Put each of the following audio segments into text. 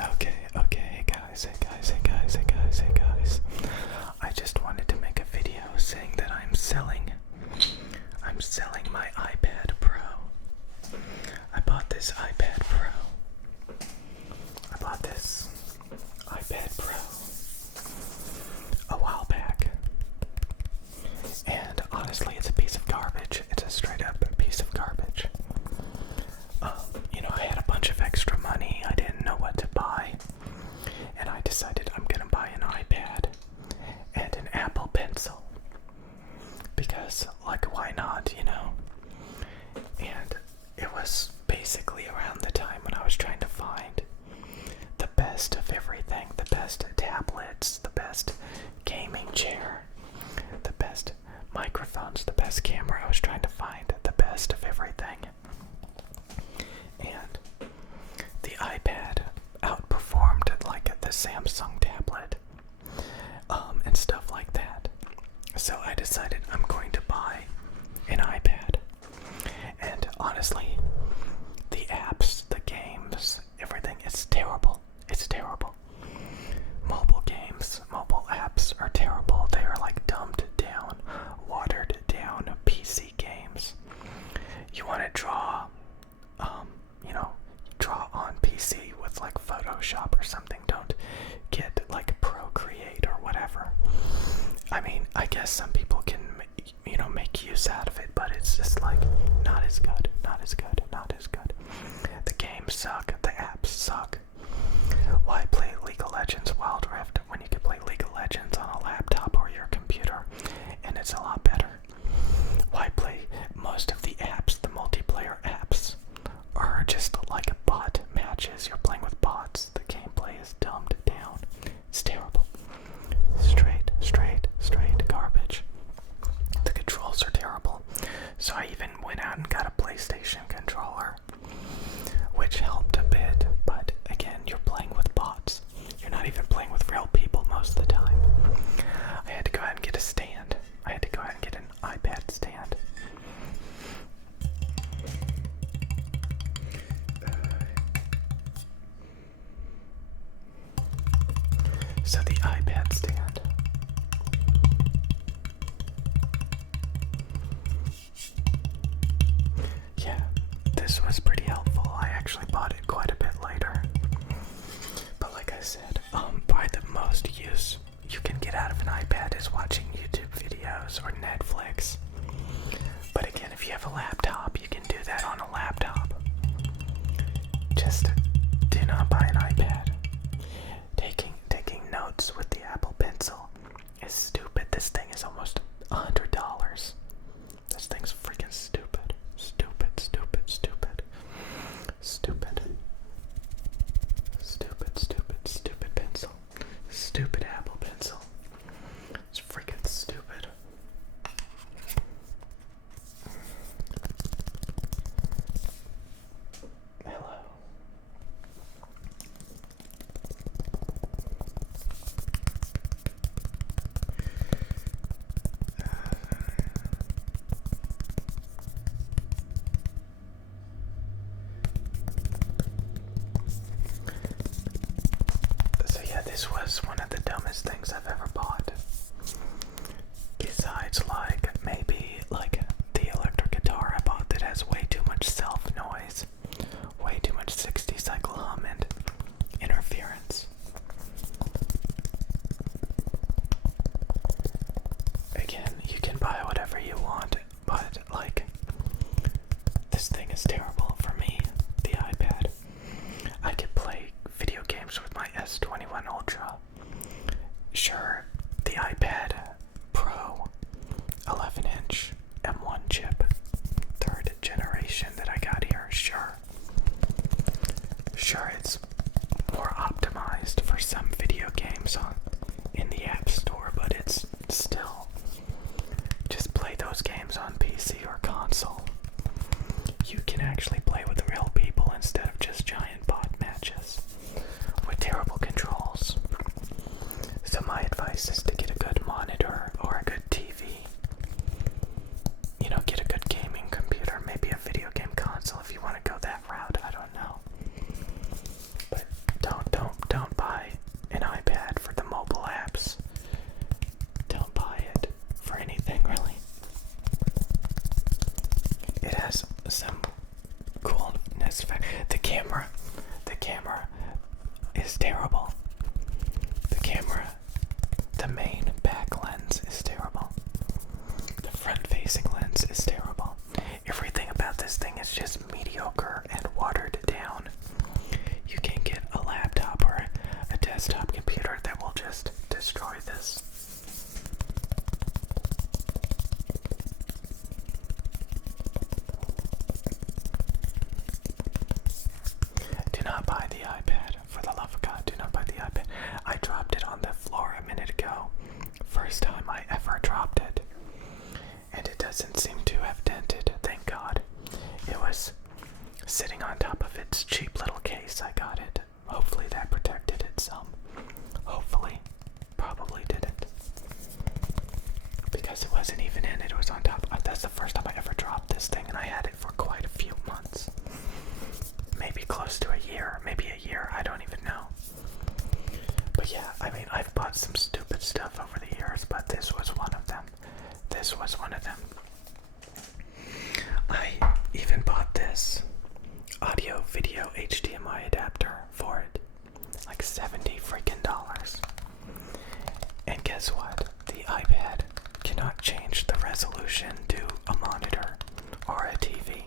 Okay, guys. I just wanted to make a video saying that I'm selling my iPad Pro. I bought this iPad Pro. A while back. And honestly, it's a piece of garbage. It's a straight up piece of garbage. I had a bunch of extra money. I didn't know what to buy. And I decided I'm gonna buy an iPad and an Apple Pencil. Because, why not, And it was basically around the time when I was trying to find the best of everything, the best tablets, the best gaming chair, the best microphones, the best camera. I was trying to find the best of everything. And the iPad outperformed the Samsung tablet, and stuff like that. So I decided I'm going to buy an iPad. And honestly, the apps, the games, everything is terrible. It's terrible. Mobile games, mobile apps are terrible. They are dumbed down, watered down PC games. You want to draw on PC with Photoshop or something. Don't get Procreate or whatever. I mean, I guess some people can, make use out of it, but it's just not as good. The games suck. The apps suck. Why play League of Legends Wild Rift when you can play League of Legends on a laptop or your computer, and it's a lot better? Why play most of the apps, the multiplayer apps, are just bot matches? You're playing with bots. The gameplay is dumbed down. It's terrible. Straight garbage. The controls are terrible. So I even went out and got a PlayStation controller, which helped a bit, but again, you're playing with bots. You're not even playing with real people most of the time. I had to go out and get a stand. I had to go out and get an iPad stand. So the iPad stand. Yeah, this was pretty helpful. I actually bought it quite a bit later. But like I said, probably the most use you can get out of an iPad is watching YouTube videos or Netflix. But again, if you have a laptop, you can do that on a laptop. Just do not buy an iPad. Taking notes with the Apple Pencil is stupid. This thing is almost $100. This thing's freaking stupid. Stupid pencil. Stupid Apple Pencil. It's freaking stupid. Hello. So yeah, this was one of the dumbest things I've ever bought. Besides maybe the electric guitar I bought that has way too much self noise, way too much 60 cycle hum and interference. Again, you can buy whatever you want, but this thing is terrible for me, the iPad. I could play video games with my S21 Ultra. Sure, the iPad Pro 11-inch M1 chip, 3rd generation that I got here, sure it's more optimized for some video games in the App Store, but it's still, just play those games on PC or console. You can actually play with real people instead of just giant bot matches with terrible controls. So my advice is to get a good monitor or a good TV. Get a good gaming computer, maybe a video game console if you want to go that route. I don't know. But don't is terrible. The camera, the main back lens is terrible. The front-facing lens is terrible. Everything about this thing is just mediocre and watered down. You can get a laptop or a desktop computer that will just destroy this. Do not buy the iPad. For the love of God, do not buy the iPad. I dropped it on the floor a minute ago. First time I ever dropped it. And it doesn't seem to have dented, thank God. It was sitting on top of its cheap little case. I got it. Hopefully that protected it some. Hopefully. Probably didn't. Because it wasn't even in it. It was on top. That's the first time I ever dropped this thing, and I had it for quite a few months. Maybe close to a year. Maybe a year. I don't even know. But yeah, I mean, I've bought some stupid stuff over the years, but this was one of them. This was one of them. I even bought this audio video HDMI adapter for it. Like $70 freaking dollars. And guess what? The iPad cannot change the resolution to a monitor or a TV.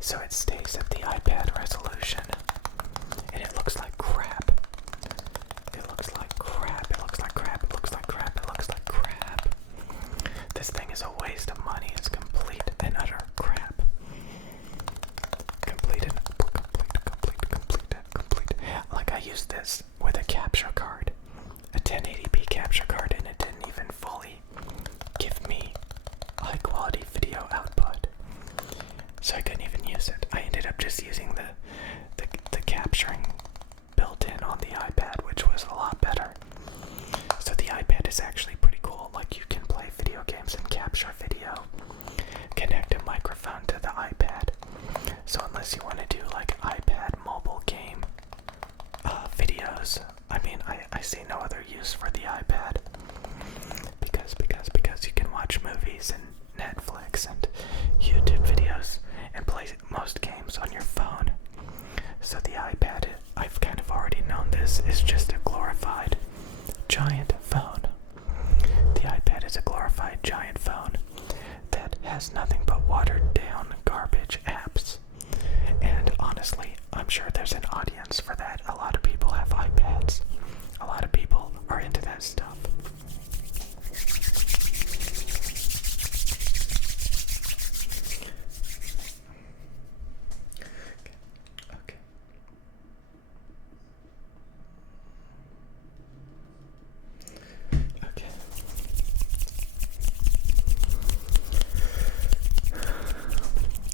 So it stays at the iPad resolution. And it looks like crap. It looks like crap. It looks like crap. It looks like crap. It looks like crap. This thing is a waste of money. It's complete and utter crap. Complete. Like I used this with a capture card, a 1080p capture card, and it didn't even fully give me high quality video output. So I couldn't even use it. I ended up just using the capturing built in on the iPad, which was a lot better. So the iPad is actually pretty cool. Like you can play video games and capture video, connect a microphone to the iPad. So unless you want to do like iPad mobile game videos, I mean, I see no other use for the iPad because you can watch movies and Netflix and YouTube videos and play most games on your phone. So the iPad, I've kind of already known this, is just a glorified giant phone. The iPad is a glorified giant phone that has nothing but watered down garbage apps. And honestly, I'm sure there's an audience for that. A lot of people have iPads. A lot of people are into that stuff. Okay. Okay.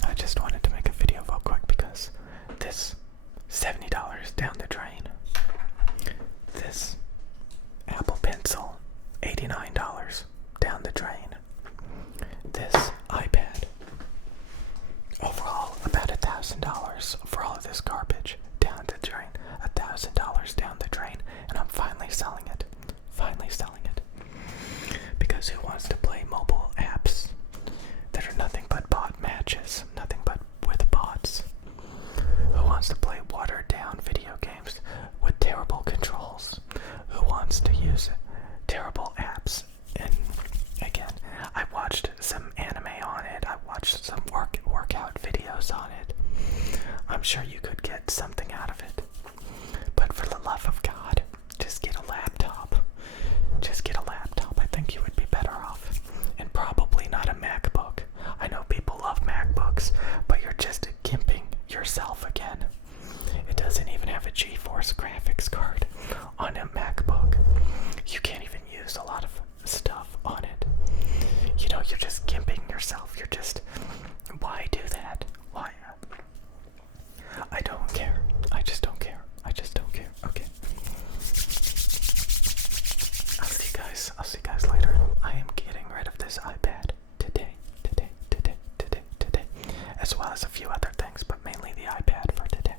I just wanted to make a video real quick because this $70 down the drain. This Apple Pencil, $89 down the drain. This iPad, overall about $1,000 for all of this garbage down the drain. $1,000 down the drain, and I'm finally selling it. Finally selling it. Because who wants to play mobile apps that are nothing but bot matches, nothing but with bots? Who wants to play watered down video games with terrible controls? Who wants to use terrible apps? And again, I watched some anime on it. I watched some workout videos on it. I'm sure you could get something out of it. But for the love of God, just get a laptop. Just get a laptop. I think you would be better off. And probably not a MacBook. I know people love MacBooks, but you're just gimping yourself again. It doesn't even have a GeForce graphics card on a MacBook. You can't even use a lot of stuff on it. You know, you're just gimping yourself. You're just, why do that? Why? I don't care. I just don't care. I just don't care. Okay. I'll see you guys later. I am getting rid of this iPad today. As well as a few other things, but mainly the iPad for today.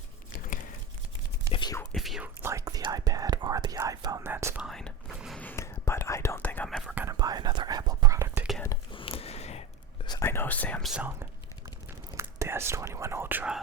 If you like the iPad or the iPhone, that's fine. But I don't think I'm ever gonna buy another Apple product again. I know Samsung, the S21 Ultra